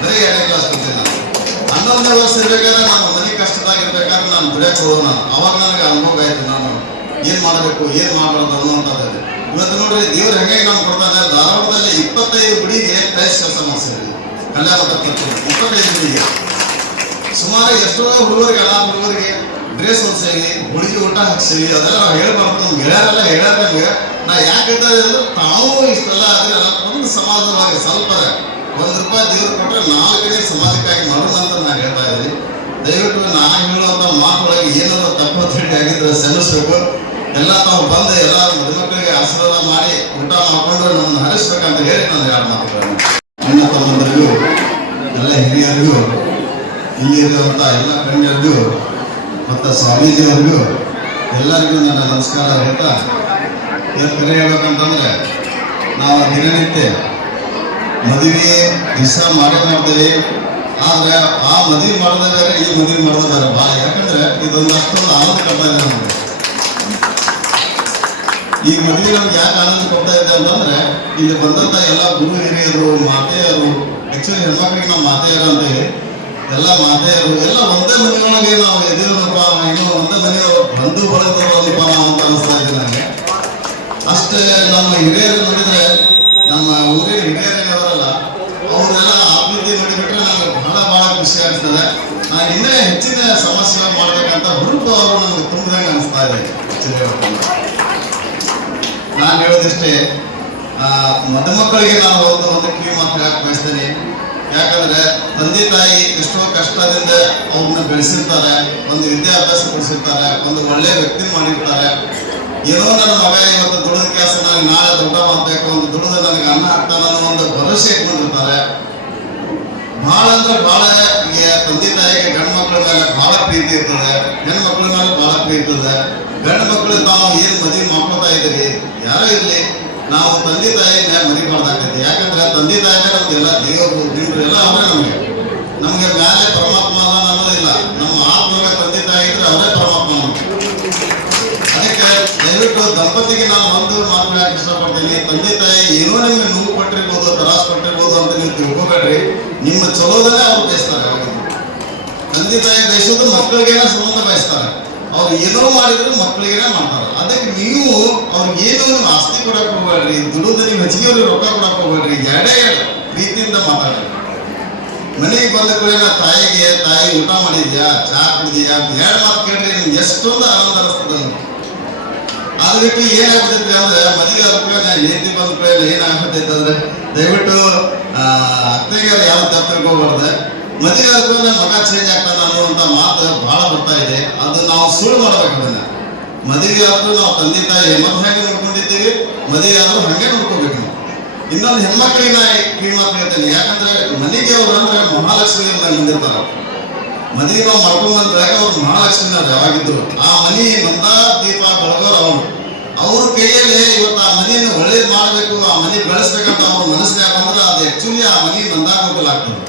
ಬರೀ ಎರಡನೇ ಕ್ಲಾಸ್ ಕಲ್ತೀನಿ ನಾನು. ಹನ್ನೊಂದನೇ ವರ್ಷ ಇರ್ಬೇಕಾದ್ರೆ ನಾನು ಮನೆ ಕಷ್ಟದಾಗಿರ್ಬೇಕಾದ್ರೆ ನಾನು ಬಿಡಕ್ಕೆ ಹೋದ ನಾನು. ಅವಾಗ ನನಗೆ ಅನುಭವ ಆಯ್ತು ನಾನು. ಏನ್ ಮಾಡಬೇಕು, ಏನ್ ಮಾಡಬಾರ್ದು ಅನ್ನುವಂಥದ್ದು ಇವತ್ತು ನೋಡ್ರಿ, ದೇವ್ರ ಹೆಂಗೆ ನಾವು ಕೊಡ್ತಾನೆ ಧಾರವಾಡದಲ್ಲಿ ಇಪ್ಪತ್ತೈದು ಗುಡಿಗೆ ಕ್ರೈಸ್ ಕೆಲಸ ಮಾಡಿಸಿದ್ರಿ. ಕಲ್ಯಾಣ ಇಪ್ಪತ್ತೈದು ಗುಡಿಗೆ. ಸುಮಾರು ಎಷ್ಟೋ ಹುಡುಗರಿಗೆ ಎಲ್ಲ ಹುಡುಗರಿಗೆ ಡ್ರೆಸ್ ಹೊಲ್ಸೇವಿ ಹುಡುಗಿ ಊಟ ಹಾಕ್ಸೇವಿ ಅದೆಲ್ಲ ನಾವು ಹೇಳ್ಬಾರ್ದು. ನಮ್ಗೆ ಗೆಳೆಯರೆಲ್ಲ ಹೇಳ್ಯಾರ ನಾ ಯಾಕೆ ಅಂದ್ರೆ, ತಾವು ಇಷ್ಟೆಲ್ಲ ಆದ್ರೆ ಒಂದು ಸಮಾಜವಾಗಿ ಸ್ವಲ್ಪ ಒಂದು ರೂಪಾಯಿ ದೇವ್ರು ಕೊಟ್ಟರೆ ನಾಲ್ಕನೇ ಸಮಾಜಕ್ಕಾಗಿ ಮಾಡೋಣ ಅಂತ ನಾನು ಹೇಳ್ತಾ ಇದ್ದೀನಿ. ದಯವಿಟ್ಟು ನಾ ಹೇಳುವಂಥ ಮಾತುಗಳಿಗೆ ಏನಾದ್ರು ತಪ್ಪು ತಿಂಡಿ ಆಗಿದ್ರೆ ಸಲ್ಲಿಸ್ಬೇಕು. ಎಲ್ಲ ತಾವು ಬಂದು ಎಲ್ಲ ಮದುಮಕ್ಕಳಿಗೆ ಆಶೀರ್ವಾದ ಮಾಡಿ, ಊಟ ಮಾಡ್ಕೊಂಡು ನಮ್ಮನ್ನು ಹರಿಸ್ಬೇಕಂತ ಹೇಳಿ ನಾನು ಎರಡು ಮಾತುಗಳನ್ನು ಅಣ್ಣ, ತಮ್ಮಂದರಿಗೂ, ಎಲ್ಲ ಹಿರಿಯರಿಗೂ ಇಲ್ಲಿರುವಂಥ ಎಲ್ಲ ಗಣ್ಯರಿಗೂ ಮತ್ತು ಸ್ವಾಮೀಜಿಯವರಿಗೂ ಎಲ್ಲರಿಗೂ ನನ್ನ ನಮಸ್ಕಾರ ಹೇಳ್ತಾ ಕರೆ ಹೇಳ್ಬೇಕಂತಂದ್ರೆ, ನಾವು ದಿನನಿತ್ಯ ಮದುವೆ ದಿವಸ ಮಾಡೇ ಮಾಡ್ತೇವೆ. ಆದ್ರೆ ಆ ಮದುವೆ ಮಾಡೋದೇ ಈ ಮದುವೆ ಮಾಡೋದೇ ಭಾಳ ಯಾಕಂದ್ರೆ ಇದೊಂದು ಅಷ್ಟೊಂದು ಆನಂದ ಕೊಡ್ತಾ ಇದೆ ನಮಗೆ. ಈ ಮದುವೆ ನಮ್ಗೆ ಯಾಕೆ ಆನಂದ ಕೊಡ್ತಾ ಇದೆ ಅಂತಂದ್ರೆ, ಇಲ್ಲಿ ಬಂದಂತ ಎಲ್ಲ ಗುರು ಹಿರಿಯರು, ಮಾತೆಯರು ಆಕ್ಚುಲಿ ಹೆಣ್ಮಕ್ಳಿಗೆ ನಾವು ಮಾತೆಯರು ಅಂತೇಳಿ ಎಲ್ಲ ಮಾತೆಯರು ಎಲ್ಲ ಒಂದೇ ಮನೆಯೊಳಗೆ ನಾವು ಎದುರಪ್ಪ ಏನು ಒಂದೇ ಮನೆಯ ಬಂಧು ಬಳಕೆ ಅಂತ ಅನಿಸ್ತಾ ಇದೆ ನನಗೆ. ಅಷ್ಟೇ ನಮ್ಮ ಹಿರಿಯರು ನೋಡಿದ್ರೆ, ನಮ್ಮ ಊರಿನ ಹಿರಿಯರು ಏನದಾರಲ್ಲ ಅವರೆಲ್ಲ ಆತ್ಮೀಯತೆ ನೋಡಿಬಿಟ್ರೆ ನಮ್ಗೆ ಬಹಳ ಬಹಳ ಖುಷಿ ಆಗ್ತದೆ. ನಾನು ಇನ್ನೇ ಹೆಚ್ಚಿನ ಸಮಸ್ಯೆ ಮಾಡ್ಬೇಕಂತ ಹುರುಪು ಅವರು ನಮ್ಗೆ ತುಂಬಿದಂಗೆ ಅನಿಸ್ತಾ ಇದೆ ನಾನು ಹೇಳೋದಿಷ್ಟೇ ಮದುಮಕ್ಕಳಿಗೆ ನಾನು ಒಂದು ಒಂದು ಕಿವಿ ಮಾತು ಹೇಳಕ್ ಬಯಸ್ತೇನೆ ಯಾಕಂದ್ರೆ ತಂದೆ ತಾಯಿ ಎಷ್ಟೋ ಕಷ್ಟದಿಂದ ಅವ್ರನ್ನ ಬೆಳೆಸಿರ್ತಾರೆ, ಒಂದು ವಿದ್ಯಾಭ್ಯಾಸ ಕೊಡಿಸಿರ್ತಾರೆ, ಒಂದು ಒಳ್ಳೆ ವ್ಯಕ್ತಿ ಮಾಡಿರ್ತಾರೆ. ಏನೋ ನನ್ನ ಮಗ ಇವತ್ತು ದುಡಿದ ಕೆಲಸ ನನಗೆ ನಾಳೆ ದೊಡ್ಡ ಮಾಡ್ಬೇಕು, ಒಂದು ದುಡಿದ ನನಗೆ ಅನ್ನ ಹಾಕ್ತಾನ ಅನ್ನೋ ಒಂದು ಭರವಸೆ ಇಟ್ಕೊಂಡಿರ್ತಾರೆ. ಬಹಳ ಅಂದ್ರೆ ಬಹಳ ಈಗ ತಂದೆ ತಾಯಿಗೆ ಗಂಡು ಮಕ್ಕಳ ಮೇಲೆ ಬಹಳ ಪ್ರೀತಿ ಇರ್ತದೆ. ಹೆಣ್ಣು ಮಕ್ಕಳ ಮೇಲೆ ಬಹಳ ಪ್ರೀತಿ ಇರ್ತದೆ. ಗಂಡು ಮಕ್ಕಳು ತಾವು ಏನ್ ಮದುವೆ ಮಾಡ್ಕೊತಾ ಇದ್ದೀರಿ? ಯಾರೋ ಇರ್ಲಿ. ನಾವು ತಂದೆ ತಾಯಿ ಮರಿಬಾರ್ದಾಗತ್ತೆ. ಮರಿಬಾರ್ದಾಗೈತಿ ಯಾಕಂದ್ರೆ ತಂದೆ ತಾಯಿನೇ ನಮ್ಗೆಲ್ಲ ದೇವರು ದೇವರು ಎಲ್ಲ ಅವರೇ ನಮಗೆ. ನಮಗೆ ಮ್ಯಾಲೆ ಪರಮಾತ್ಮ ಅನ್ನೋದಿಲ್ಲ ನಮ್ಮ ಆತ್ಮಗ ತಂದೆ ತಾಯಿ ಇದ್ರೆ ಅವರೇ ಪರಮಾತ್ಮ ಅದಕ್ಕೆ ದಯವಿಟ್ಟು ದಂಪತಿಗೆ ನಾನು ಒಂದು ಮಾತು ಇಷ್ಟಪಡ್ತೀನಿ. ತಂದೆ ತಾಯಿ ಏನೋ ನಿಮ್ಗೆ ನೋವು ಕೊಟ್ಟಿರ್ಬೋದು, ತ್ರಾಸ ಕೊಟ್ಟಿರ್ಬೋದು ಅಂತ ನೀವು ತಿಳ್ಕೊಬೇಡ್ರಿ. ನಿಮ್ಮ ಚಲೋದನ್ನೇ ಅವ್ರು ಬಯಸ್ತಾರೆ. ತಂದೆ ತಾಯಿ ಬಯಸೋದು ಮಕ್ಕಳಿಗೆ ಸಂಬಂಧ ಬಯಸ್ತಾರೆ. ಅವ್ರು ಏನೋ ಮಾಡಿದ್ರು ಮಕ್ಕಳಿಗೆ ಮಾಡ್ತಾರೆ ಅದಕ್ಕೆ ನೀವು ಅವ್ರಿಗೆ ಏನೋ ನೀವು ಆಸ್ತಿ ಕೊಡಕ್ ಹೋಗ್ಬೇಡ್ರಿ ದುಡಿದು ನೀವು ಹಚ್ಚಿಗೆಯವ್ರಿಗೆ ರೊಕ್ಕ ಕೊಡಕ್ ಹೋಗ್ಬೇಡ್ರಿ, ಎರಡೇ ಎರಡು ಪ್ರೀತಿಯಿಂದ ಮಾತಾಡ್ರಿ. ಮನೆಗೆ ಬಂದ ಕೂಡ ತಾಯಿಗೆ, ತಾಯಿ ಊಟ ಮಾಡಿದ್ಯಾ? ಚಹಾ ಕುಡಿದ್ಯಾ? ಎರಡು ಮಾತು ಕೇಳ್ರಿ, ನಿಮ್ಗೆ ಎಷ್ಟೊಂದು ಆನಂದ ಅನಿಸ್ತದೆ ಅದಕ್ಕೆ ಅದು ಏನಾಗ್ತೈತಿ ಅಂದ್ರೆ, ಮದುವೆ ಕೂಡಲೇ ಹೆಂಡತಿ ಬಂದ ಕೂಡ ಏನಾಗ್ತೈತೆ ಅಂದ್ರೆ, ದಯವಿಟ್ಟು ಅತ್ತೆಗೆ ಯಾವ ತಪ್ಪಿರ್ಕೋಬಾರ್ದು ಮದುವೆ ಆದ್ಮೇಲೆ ಮಗ ಚೇಂಜ್ ಆಗ್ತಾನೆ ಅನ್ನುವಂಥ ಮಾತು ಬಹಳ ಬರ್ತಾ ಇದೆ. ಅದು ನಾವು ಸುಳ್ಳು ಮಾಡ್ಬೇಕು ಅದನ್ನ. ಮದುವೆ ಆದ್ರೂ ನಾವು ತಂದೆ ತಾಯಿ ಮತ್ತೆ ಹೆಂಗೆ ನೋಡ್ಕೊಂಡಿದ್ದೀವಿ. ಮದುವೆ ಆದ್ರೂ ಹಂಗೆ ನೋಡ್ಕೋಬೇಕು ಇನ್ನೊಂದು ಹೆಣ್ಮಕ್ಳಿಗೆ ನಾ ಈ ಮಾತು ಹೇಳ್ತೇನೆ. ಯಾಕಂದ್ರೆ ಮನೆಗೆ ಅವ್ರು ಅಂದ್ರೆ ಮಹಾಲಕ್ಷ್ಮಿ ಅಂತ ನಿಂದಿರ್ತಾರ ಮದುವೆ ನಾವು ಮಾಡ್ಕೊಂಡ್ ಬಂದ್ರೆ ಅವ್ರು ಮಹಾಲಕ್ಷ್ಮಿ ಅವ್ರು ಯಾವಾಗಿದ್ರು. ಆ ಮನೆ ಮಂದ ದೀಪ ಬೆಳಗೋರು ಅವನು. ಅವ್ರ ಕೈಯಲ್ಲಿ ಇವತ್ತು ಆ ಮನೆಯನ್ನು ಒಳ್ಳೇದು ಮಾಡಬೇಕು, ಆ ಮನೆ ಬೆಳೆಸ್ಬೇಕಂತ ಅವ್ರ ಮನಸ್ಸಿನ ಯಾಕಂದ್ರೆ ಅದು ಆಕ್ಚುಲಿ ಆ ಮನೆ ನಂದಾಗೋಗ್ಲಾಗ್ತದೆ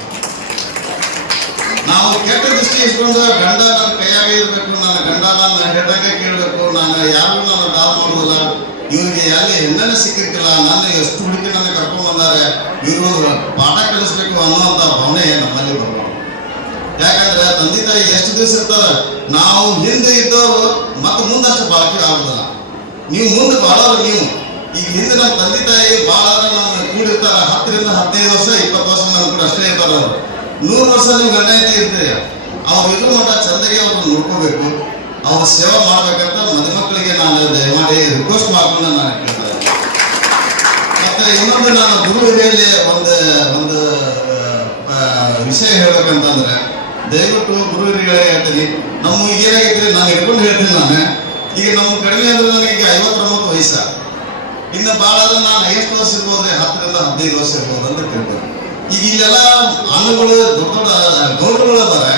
ನಾವು ಕೆಟ್ಟ ದೃಷ್ಟಿ ಇಟ್ಕೊಂಡು ಗಂಡ ನನ್ನ ಕೈಯಾಗೆ ಇರಬೇಕು, ನನ್ನ ಗಂಡ ನನ್ನ ಹೇಳ್ದಂಗೆ ಕೇಳಬೇಕು ನಾನು ಯಾರು ನನ್ನ ದಾಲ್ ಮಾಡೋದಿಲ್ಲ ಇವ್ರಿಗೆ ಎಲ್ಲಿ ಹೆಣ್ಣನ್ನು ಸಿಕ್ಕಿರ್ತಿಲ್ಲ, ನನ್ನ ಎಷ್ಟು ಹುಡುಕಿ ನನ್ನ ಕರ್ಕೊಂಡ್ಬಂದಾರೆ ಬಂದಾರೆ, ಇವರು ಪಾಠ ಕಲಿಸ್ಬೇಕು ಅನ್ನುವಂಥ ಭಾವನೆ ನಮ್ಮಲ್ಲಿ ಬರ್ಬೋದು ಯಾಕಂದ್ರೆ ತಂದೆ ತಾಯಿ ಎಷ್ಟು ದಿವಸ ಇರ್ತಾರೆ, ನಾವು ಹಿಂದೆ ಇದ್ದವರು ಮತ್ತೆ ಮುಂದಷ್ಟು ಬಾಕಿ ಆಗುದಿಲ್ಲ. ನೀವು ಮುಂದೆ ಬಾಳೋರು ನೀವು. ಈಗ ಹಿಂದೆ ನಮ್ಮ ತಂದೆ ತಾಯಿ ಬಾಳ ನಮ್ಮ ಕೂಡಿರ್ತಾರ, ಹತ್ತರಿಂದ ಹದಿನೈದು ವರ್ಷ, ಇಪ್ಪತ್ತು ವರ್ಷ ನಮ್ಮ ಕೂಡ ಅಷ್ಟೇ ಇರ್ತಾರ ಅವರು. ನೂರು ವರ್ಷ ನೀವು ಗಂಡ ಐತಿ ಇರ್ತೀರಿ ಅವ್ರು ಇರೋ ಮಠ ಚಂದಗೆ ಅವ್ರನ್ನ ನೋಡ್ಕೋಬೇಕು. ಅವ್ರ ಸೇವೆ ಮಾಡ್ಬೇಕಂತ ಮದುಮಕ್ಕಳಿಗೆ ನಾನು ದಯಮಾಡಿ ರಿಕ್ವೆಸ್ಟ್ ಮಾಡ್ಕೊಂಡು ನಾನು ಕೇಳ್ತಾರೆ ಮತ್ತೆ ಇನ್ನೊಂದು ನಾನು ಗುರು ಹಿರಿಯಲ್ಲಿ ಒಂದು ಒಂದು ವಿಷಯ ಹೇಳ್ಬೇಕಂತಂದ್ರೆ, ದಯವಿಟ್ಟು ಗುರು ಹಿರಿಗಳಿಗೆ ಹೇಳ್ತೀನಿ. ನಮ್ಮ ಈಗ ಏನಾಗೈತ್ರಿ ನಾನು ಹಿಡ್ಕೊಂಡು ಹೇಳ್ತೀನಿ ನಾನು. ಈಗ ನಮ್ಮ ಕಡಿಮೆ ಅಂದ್ರೆ ನನಗೆ ಐವತ್ತೊಂಬತ್ತು ವಯಸ್ಸ. ಇನ್ನು ಭಾಳ ಅಂದ್ರೆ ನಾನು ಎಷ್ಟು ವರ್ಷ ಇರ್ಬೋದ್ರಿ ಹತ್ತರಿಂದ ಹದಿನೈದು ವರ್ಷ ಇರ್ಬೋದು ಅಂತ ತಿಳ್ಕೊಂಡು ಈಗ ಇಲ್ಲೆಲ್ಲ ದೊಡ್ಡ ದೊಡ್ಡ ಗೌರವಗಳು ಅದಾರೆ.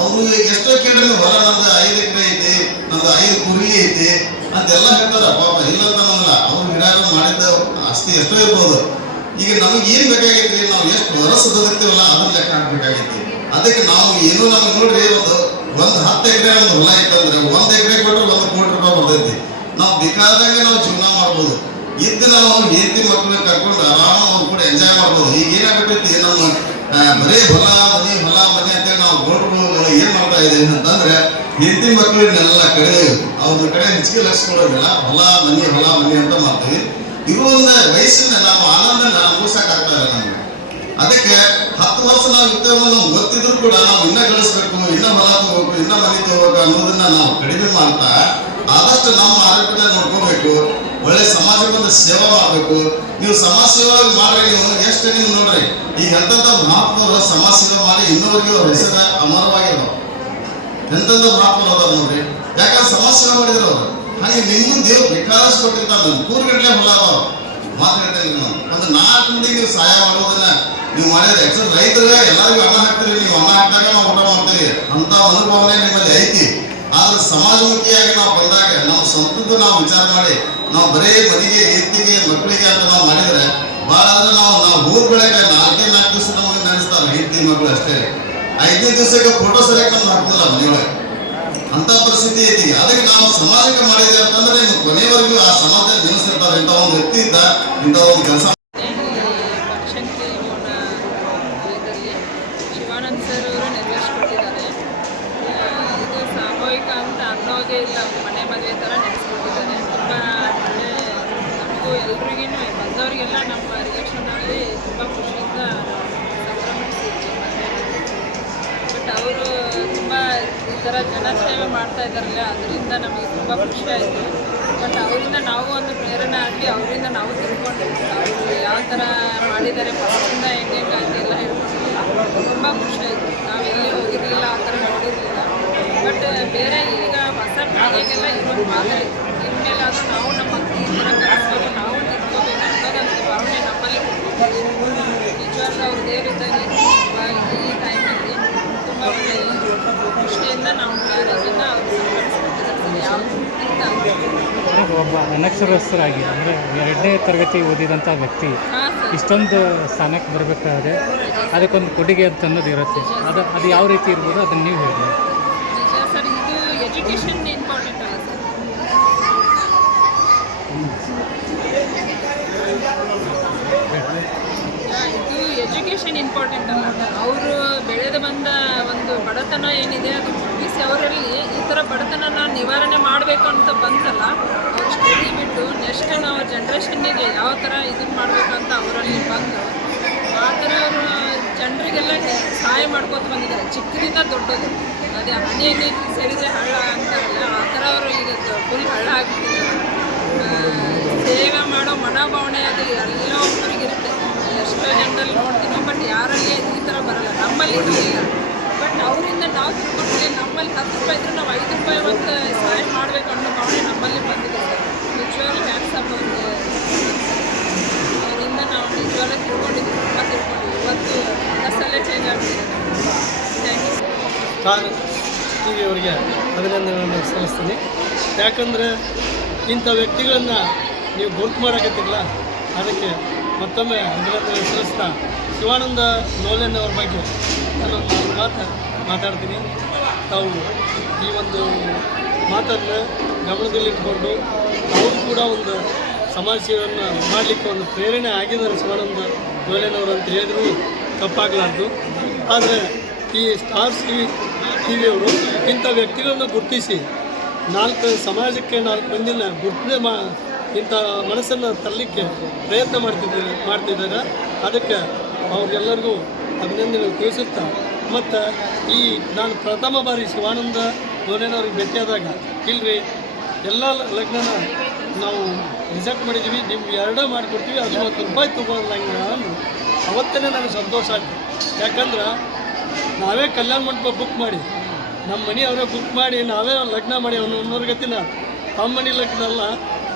ಅವರು ಎಷ್ಟೋ ಕೇಳಿದ್ರೆ ಹೊಲ ನಂದು ಐದು ಎಕರೆ ಐತಿ, ನಂದು ಐದು ಕುರಿ ಐತಿ ಅಂತೆಲ್ಲ ಹೇಳ್ತಾರ. ಪಾಪ ಇಲ್ಲ ಅಂತ ಅಲ್ಲ ಅವ್ರು ಗಿಡ ಮಾಡಿದ್ದ ಆಸ್ತಿ ಎಷ್ಟೋ ಇರ್ಬೋದು. ಈಗ ನಮ್ಗೆ ಏನ್ ಬೇಕಾಗೈತಿ ನಾವು ಎಷ್ಟು ವರ್ಷ ಬದುಕ್ತೀವಲ್ಲ, ಅದನ್ನ ಲೆಕ್ಕ ಹಾಕ್ಬೇಕಾಗೈತಿ ಅದಕ್ಕೆ ನಾವು ಏನು ನಮ್ಗೆ ನೋಡ್ರಿ, ಒಂದು ಒಂದು ಹತ್ತು ಎಕರೆ ಒಂದು ಹೊಲ ಇತ್ತಂದ್ರೆ ಒಂದು ಎಕರೆ ಕೊಟ್ಟರೆ ಒಂದು ಕೋಟಿ ರೂಪಾಯಿ ಬರ್ತೈತಿ. ನಾವು ಬೇಕಾದಂಗೆ ನಾವು ಜೀವನ ಮಾಡ್ಬೋದು. ಇದ್ದು ನಾವು ಹೆಂಡತಿ ಮಕ್ಕಳನ್ನ ಕರ್ಕೊಂಡು ಆರಾಮ ಅವ್ರು ಕೂಡ ಎಂಜಾಯ್ ಮಾಡ್ಬೋದು. ಈಗ ಏನಾಗ್ಬಿಟ್ಟೈತಿ ನಮ್ಮ ಬರೀ ಹೊಲ, ಮನೆ ಹೊಲ, ಮನೆ ಅಂತೇಳಿ ನಾವು ಗೌಡ್ರು ಏನ್ ಮಾಡ್ತಾ ಇದ್ದೀವಿ ಅಂತಂದ್ರೆ ಹೆಂಡತಿ ಮಕ್ಕಳನ್ನೆಲ್ಲ ಕಡೆ, ಅವ್ರ ಕಡೆ ಹೆಚ್ಚಿಗೆ ಲಕ್ಷ ಹೊಲ, ಮನೆ ಹೊಲ, ಮನೆ ಅಂತ ಮಾಡ್ತೀವಿ. ಇರುವ ಒಂದು ವಯಸ್ಸಿನ ನಾವು ಆನಂದನ ಅನುಭವಿಸಕ್ ಆಗ್ತಾ ಇಲ್ಲ ನಮ್ಗೆ. ಅದಕ್ಕೆ ಹತ್ತು ವರ್ಷ ನಾವು ಇರ್ತೇವೆ ನಮ್ಗೆ ಗೊತ್ತಿದ್ರು ಕೂಡ ನಾವು ಇನ್ನ ಗಳಿಸ್ಬೇಕು, ಇನ್ನ ಹೊಲ ತಗೋಬೇಕು, ಇನ್ನ ಮನೆ ತಗೋಬೇಕು ಅನ್ನೋದನ್ನ ನಾವು ಕಡಿಮೆ ಮಾಡ್ತಾ ಆದಷ್ಟು ನಮ್ಮ ಆರೋಗ್ಯದಲ್ಲಿ ನೋಡ್ಕೋಬೇಕು. ಒಳ್ಳೆ ಸಮಾಜಕ್ಕೆ ಒಂದು ಸೇವೆ ಮಾಡಬೇಕು ನೀವು ಸಮಾಜ ಸೇವಾ ಮಾಡ್ರಿ ನೀವು. ಎಷ್ಟು ನೀವು ನೋಡ್ರಿ, ಈಗ ಎಂತ ಮಹಾತ್ಮರು ಸಮಾಜ ಸೇವೆ ಮಾಡಿ ಇನ್ನೊಬ್ಬರಿಗೆ ಅವ್ರ ಹೆಸರ ಅಮರವಾಗಿರೋ ಎಂತ ಮಹಾತ್ಮರು ಅದಾರ ನೋಡ್ರಿ. ಯಾಕಂದ್ರೆ ಸಮಾಜ ಸೇವೆ ಮಾಡಿದ್ರು ಅವರು. ಹಾಗೆ ನಿಮ್ಗೂ ದೇವ್ರು ಬೇಕಾದಷ್ಟು ಕೊಟ್ಟಿರ್ತಾನೆ ಮೂರು ಗಂಟೆ ಹೊಲ ಅವರು. ಮಾತಾಡ್ತೇನೆ ನಾನು. ಒಂದು ನಾಲ್ಕು ಮಂದಿ ನೀವು ಸಹಾಯ ಮಾಡೋದನ್ನ ನೀವು ಮಾಡಿದ್ರೆ ಆಕ್ಚುಲಿ ರೈತರಿಗೆ ಎಲ್ಲರಿಗೂ ಅನ್ನ ಹಾಕ್ತೀರಿ. ನೀವು ಅನ್ನ ಹಾಕಿದಾಗ ನಾವು ಊಟ ಮಾಡ್ತೀವಿ. ಅಂತ ಅನುಭವನೆ ನಿಮ್ಮಲ್ಲಿ ಐತಿ. ಆದ್ರೆ ಸಮಾಜಮುಖಿಯಾಗಿ ನಾವು ಬಂದಾಗ ನಾವು ಸ್ವಂತದ್ದು ನಾವು ವಿಚಾರ ಮಾಡಿ, ನಾವು ಬರೇ ಮನೆಗೆ ಎತ್ತಿಗೆ ಮಕ್ಕಳಿಗೆ ಅಂತ ನಾವು ಮಾಡಿದ್ರೆ, ಬಹಳ ಅಂದ್ರೆ ನಾವು ನಾವು ಊರ್ ಬೆಳಗ್ಗೆ ನಾಲ್ಕೇ ನಾಲ್ಕು ದಿವಸ ನಮಗೆ ನೆನೆಸ್ತಾರೆ ಹೆಂಡತಿ ಮಕ್ಕಳು ಅಷ್ಟೇ. ಐದನೇ ದಿವಸಕ್ಕೆ ಫೋಟೋ ಸೆಲೆಕ್ಟ್ ಮಾಡ್ತಿಲ್ಲ ಮನೆಯೊಳಗೆ. ಅಂತ ಪರಿಸ್ಥಿತಿ ಐತಿ. ಅದಕ್ಕೆ ನಾವು ಸಮಾಜಕ್ಕೆ ಮಾಡಿದೆ ಅಂತಂದ್ರೆ ಕೊನೆವರೆಗೂ ಆ ಸಮಾಜ ನೆನೆಸಿರ್ತಾರೆ ಇಂಥ ಒಂದು ವ್ಯಕ್ತಿ ಇದ್ದ, ಇಂಥ ಒಂದು ಕೆಲಸ ಬನಶಂಕರಿ ಮೋಡ ಇದರಲ್ಲಿ ಶಿವಾನಂದ್ ಸರ್ ಅವರು ನೆರವೇರಿಸ್ಕೊಟ್ಟಿದ್ದಾರೆ ಆ, ಇದು ಸಾಮೂಹಿಕ ಅಂತ ಅನ್ನೋದೇ ಇಲ್ಲ ಒಂದು ಮನೆ ಮದುವೆ ಥರ ನಡೆಸ್ಕೊಟ್ಟಿದ್ದಾರೆ ತುಂಬ ಒಳ್ಳೆ ನಮಗೂ ಎಲ್ರಿಗೂ ಬಂದವರಿಗೆಲ್ಲ ನಮ್ಮ ರಿಲೇಷನಲ್ಲಿ ತುಂಬ ಖುಷಿಯಿಂದ ಸಂಭ್ರಮಿಸಿದ್ವಿ ಬಟ್ ಅವರು ತುಂಬ ಈ ಥರ ಜನ ಸೇವೆ ಮಾಡ್ತಾ ಇದ್ದಾರಲ್ಲ, ಅದರಿಂದ ನಮಗೆ ತುಂಬ ಖುಷಿ ಆಯಿತು. ಬಟ್ ಅವರಿಂದ ನಾವು ಒಂದು ಪ್ರೇರಣೆ ಆಗಿ ಅವರಿಂದ ನಾವು ತಿಳ್ಕೊಂಡಿರ್ತೀವಿ ಅವರು ಯಾವ ಥರ ಮಾಡಿದ್ದಾರೆ ಫಸ್ಟಿಂದ ಹೆಂಗೆ ಹೆಂಗೆ ಎಲ್ಲ ಹೇಳ್ಕೊಂಡು ತುಂಬ ಖುಷಿ ಆಯಿತು. ನಾವು ಎಲ್ಲಿ ಹೋಗಿರಲಿಲ್ಲ, ಆ ಥರ ನೋಡಿರಲಿಲ್ಲ. ಬಟ್ ಬೇರೆ ಈಗ ಹೊಸ ಪೀಳಿಗೆಗೆಲ್ಲ ಇನ್ನೊಂದು ಮಾದರಿ ಅದು ನಾವು ನಮ್ಮ ಮಕ್ಕಳು ಈ ಥರ ಕಲಿಸ್ಬೇಕು ನಾವು ತಿಳ್ಕೊಬೇಕು ಅನ್ನೋದೊಂದು ಭಾವನೆ ನಮ್ಮಲ್ಲಿ ನಿಜವಾಗ್ಲೂ ಅವ್ರು ದೇವರಿದ್ದಾಗ ಈ ಟೈಮಲ್ಲಿ ಒಬ್ಬ ಅನಕ್ಷರಸ್ಥರಾಗಿ ಅಂದರೆ ಎರಡನೇ ತರಗತಿ ಓದಿದಂಥ ವ್ಯಕ್ತಿ ಇಷ್ಟೊಂದು ಸ್ಥಾನಕ್ಕೆ ಬರಬೇಕಾದ್ರೆ ಅದಕ್ಕೊಂದು ಕೊಡುಗೆ ಅಂತ ಅನ್ನೋದು ಇರುತ್ತೆ ಅದು ಅದು ಯಾವ ರೀತಿ ಇರ್ಬೋದು ಅದನ್ನು ನೀವು ಹೇಳಿ ಸರ್ ಇಂಪಾರ್ಟೆಂಟ್ ಇಂಪಾರ್ಟೆಂಟ್ ಅಲ್ಲ ಅವರು ಬೆಳೆದು ಬಂದ ಒಂದು ಬಡತನ ಏನಿದೆ ಅದು ಮುಗಿಸಿ ಅವರಲ್ಲಿ ಈ ಥರ ಬಡತನನ ನಿವಾರಣೆ ಮಾಡಬೇಕು ಅಂತ ಬಂತಲ್ಲ, ಅವ್ರು ಸ್ಟಡಿ ಬಿಟ್ಟು ನೆಕ್ಸ್ಟ್ ನಾವು ಜನ್ರೇಷನ್ನಿಗೆ ಯಾವ ಥರ ಇದನ್ನು ಮಾಡಬೇಕು ಅಂತ ಅವರಲ್ಲಿ ಬಂದು, ಆ ಥರ ಅವರು ಜನರಿಗೆಲ್ಲ ಸಹಾಯ ಮಾಡ್ಕೊತ ಬಂದಿದ್ದಾರೆ. ಚಿಕ್ಕದಿಂದ ದೊಡ್ಡದು. ಅದೇ ಹಣೆಯಲ್ಲಿ ಸೇರಿದರೆ ಹಳ್ಳ ಅಂತಾರಲ್ಲ, ಆ ಥರ ಅವರು ಈಗ ಫುಲ್ ಹಳ್ಳ ಆಗ್ಬಿಟ್ಟಿದ್ದಾರೆ. ಸೇವೆ ಮಾಡೋ ಮನೋಭಾವನೆ ಅದು ಎಲ್ಲೋ ಎಷ್ಟೋ ಜನರಲ್ಲಿ ನೋಡ್ತೀವಿ ಬಟ್ ಯಾರಲ್ಲಿ ಈ ಥರ ಬರಲ್ಲ. ನಮ್ಮಲ್ಲಿ ಇರಲಿಲ್ಲ ಬಟ್ ಅವರಿಂದ ನಾವು ತಿಳ್ಕೊಂಡ್ರೆ ನಮ್ಮಲ್ಲಿ ಹತ್ತು ರೂಪಾಯಿ ಇದ್ರೆ ನಾವು ಐದು ರೂಪಾಯಿ ಒಂದು ಸಹಾಯ ಮಾಡಬೇಕು ಅನ್ನೋ ಭಾವನೆ ನಮ್ಮಲ್ಲಿ ಬಂದಿದೆ ನಿಜವಾಗ್ಲೂ ಅಪ್ ಅವ್ರಿಗೆ. ಅವರಿಂದ ನಾವು ನಿಜವಾಗ್ಲೂ ತಿಳ್ಕೊಂಡಿದ್ವಿ ತುಂಬ ತಿಳ್ಕೊಂಡಿದ್ವಿ ಇವತ್ತು ಬಸ್ಸಲ್ಲೇ ಚೇಂಜ್ ಆಗ್ತಿದೆ ಥ್ಯಾಂಕ್ ಯು ಸ್ಟಾರ್ ಟಿ ವಿಯವರಿಗೆ ಅಭಿನಂದನೆಗಳನ್ನು ಸಲ್ಲಿಸ್ತೀನಿ. ಯಾಕಂದರೆ ಇಂಥ ವ್ಯಕ್ತಿಗಳನ್ನು ನೀವು ಗುರುತು ಮಾಡೋಕತ್ತಿಲ್ಲ ಅದಕ್ಕೆ ಮತ್ತೊಮ್ಮೆ ಅಭಿನಂದನೆ ಸಲ್ಲಿಸ್ತಾ ಶಿವಾನಂದ ಅವ್ರ ಬಗ್ಗೆ ನಾನೊಂದು ಮಾತು ಮಾತಾಡ್ತೀನಿ. ತಾವು ಈ ಒಂದು ಮಾತನ್ನು ಗಮನದಲ್ಲಿಟ್ಕೊಂಡು ಅವರು ಕೂಡ ಒಂದು ಸಮಾಜ ಸೇವೆಯನ್ನು ಮಾಡಲಿಕ್ಕೆ ಒಂದು ಪ್ರೇರಣೆ ಆಗಿದ್ದಾರೆ ಶಿವಾನಂದ ನೋಲೆನವರು ಅಂತ ಹೇಳಿದ್ರು. ತಪ್ಪಾಗಲಾರ್ದು. ಆದರೆ ಈ ಸ್ಟಾರ್ ವಿ ಟಿ ವಿಯವರು ಇಂಥ ವ್ಯಕ್ತಿಗಳನ್ನು ಗುರುತಿಸಿ ನಾಲ್ಕು ಸಮಾಜಕ್ಕೆ ನಾಲ್ಕು ಮಂದಿನ ಗುರುತನೆ ಮಾ ಇಂಥ ಮನಸ್ಸನ್ನು ತರಲಿಕ್ಕೆ ಪ್ರಯತ್ನ ಮಾಡ್ತಿದ್ದೀನಿ ಮಾಡ್ತಿದ್ದಾರೆ ಅದಕ್ಕೆ ಅವ್ರಿಗೆಲ್ಲರಿಗೂ ಅಭಿನಂದನೆ ತಿಳಿಸುತ್ತಾ, ಮತ್ತು ಈ ನಾನು ಪ್ರಥಮ ಬಾರಿ ಶಿವಾನಂದ ಗೋರೇನವ್ರಿಗೆ ಭೇಟಿಯಾದಾಗ, ಇಲ್ರಿ, ಎಲ್ಲ ಲಗ್ನನ ನಾವು ರಿಸೆಕ್ಟ್ ಮಾಡಿದ್ದೀವಿ ನಿಮ್ಗೆ ಎರಡೇ ಮಾಡಿಕೊಡ್ತೀವಿ ಅದು ಮತ್ತು ರೂಪಾಯಿ ತೊಗೊಳಂಗಿಲ್ಲ ನಾನು ಅವತ್ತೇ ನನಗೆ ಸಂತೋಷ ಆಯ್ತು. ಯಾಕಂದ್ರೆ ನಾವೇ ಕಲ್ಯಾಣ ಮಂಟಪ ಬುಕ್ ಮಾಡಿ, ನಮ್ಮ ಮನೆಯವರೇ ಬುಕ್ ಮಾಡಿ, ನಾವೇ ಲಗ್ನ ಮಾಡಿ ಅವನು ಅನ್ನೋರ್ಗತಿನ ಗತಿನ ತಮ್ಮ ಮನೆ ಲಗ್ನ ಅಲ್ಲ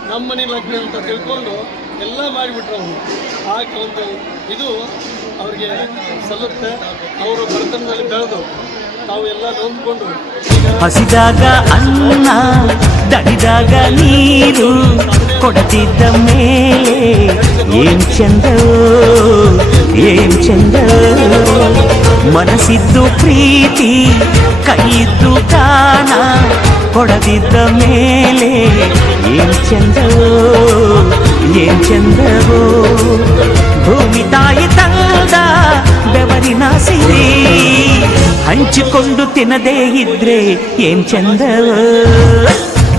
ನಮ್ಮ ಮನೆ ಲಗ್ನ ಅಂತ ತಿಳ್ಕೊಂಡು ಎಲ್ಲ ಮಾಡಿಬಿಟ್ರು ಅವರು. ಆ ಒಂದು ಇದು ಅವ್ರಿಗೆ ಸಲ್ಲುತ್ತೆ. ಅವರು ಬರ್ತನದಲ್ಲಿ ಬೆಳೆದು ತಾವು ಎಲ್ಲ ನೊಂದ್ಕೊಂಡು ಹಸಿದಾಗ ಅನ್ನ ದಡಿದಾಗ ನೀರು ಕೊಡದಿದ್ದ ಮೇಲೆ ಏನ್ ಚಂದವೋ ಏನ್ ಚಂದವೋ ಮನಸ್ಸಿದ್ದು ಪ್ರೀತಿ ಕೈಯಿದ್ದು ದಾನ ಕೊಡದಿದ್ದ ಮೇಲೆ ಏನ್ ಚಂದವೋ ಏನ್ ಚಂದವೋ ಭೂಮಿ ತಾಯಿ ತಂದ ಬೆವರಿನ ಸಿರಿ ಹಂಚಿಕೊಂಡು ತಿನ್ನದೇ ಇದ್ರೆ ಏನ್ ಚಂದವೋ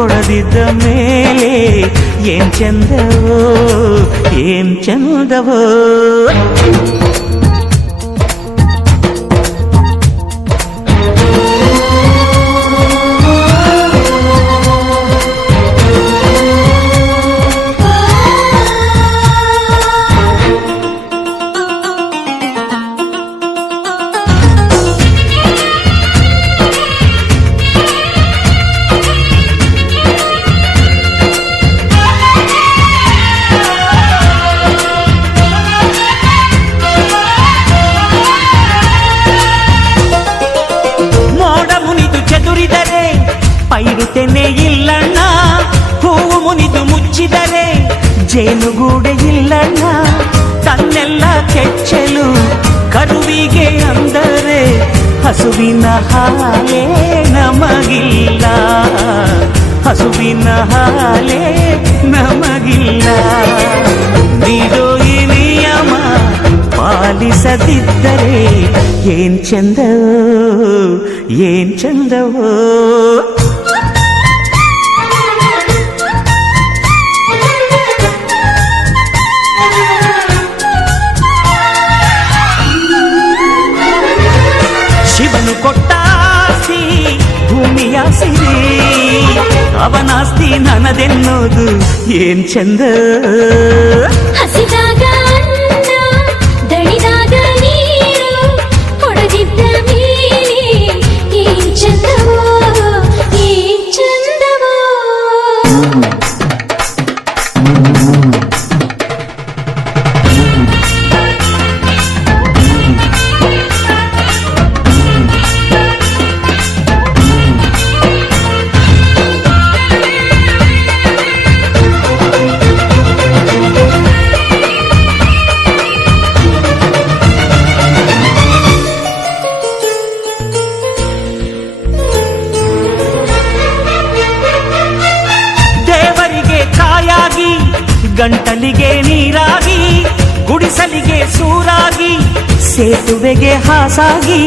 ಕೊಡದಿದ್ದ ಮೇಲೆ ಏನ್ ಚಂದವೋ ಏನ್ ಚಂದವೋ ಪಾಲಿಸದಿದ್ದರೆ ಏನ್ ಚಂದವೋ ಏನ್ ಚಂದವೋ ಶಿವನು ಕೊಟ್ಟಾಸ್ತಿ ಭೂಮಿಯ ಸಿರಿ ಅವನಾಸ್ತಿ ನನ್ನದೆನ್ನೋದು ಏನ್ ಚಂದ ಹಸಿದಾಗ ಸೇತುವೆಗೆ ಹಾಸಾಗಿ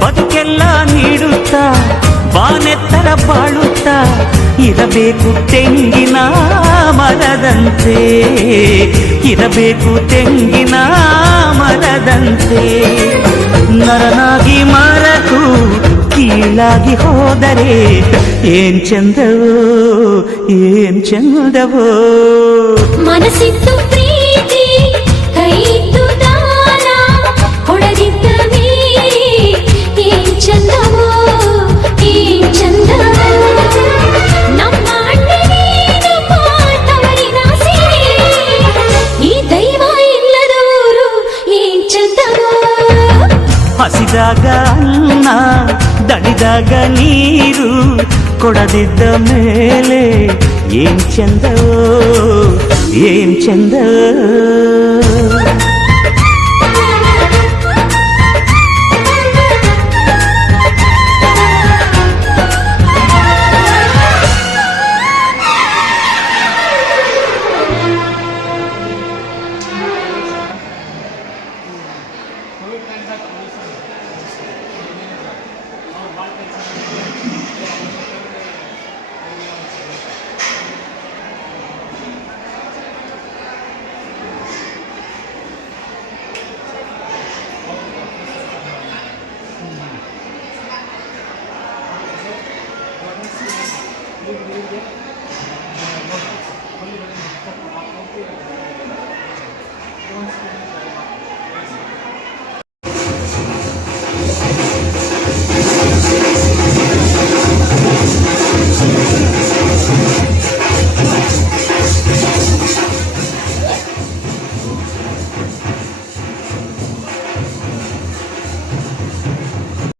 ಬದುಕೆಲ್ಲ ನೀಡುತ್ತಾ ಬಾನೆತ್ತರ ಬಾಳುತ್ತಾ ಇರಬೇಕು ತೆಂಗಿನ ಮರದಂತೆ ಇರಬೇಕು ತೆಂಗಿನ ಮರದಂತೆ ನರನಾಗಿ ಮರಕು ಕೀಳಾಗಿ ಹೋದರೆ ಏನ್ ಚಂದವೋ ಏನ್ ಚಂದವೋ ಮನಸ್ಸಿತ್ತು ಪ್ರೀತಿ ಕೈಯಿತ್ತು ಹಸಿದಾಗ ಅನ್ನ ದಣಿದಾಗ ನೀರು ಕೊಡದಿದ್ದ ಮೇಲೆ ಏನ್ ಚಂದವೋ ಏನ್ ಚಂದವೋ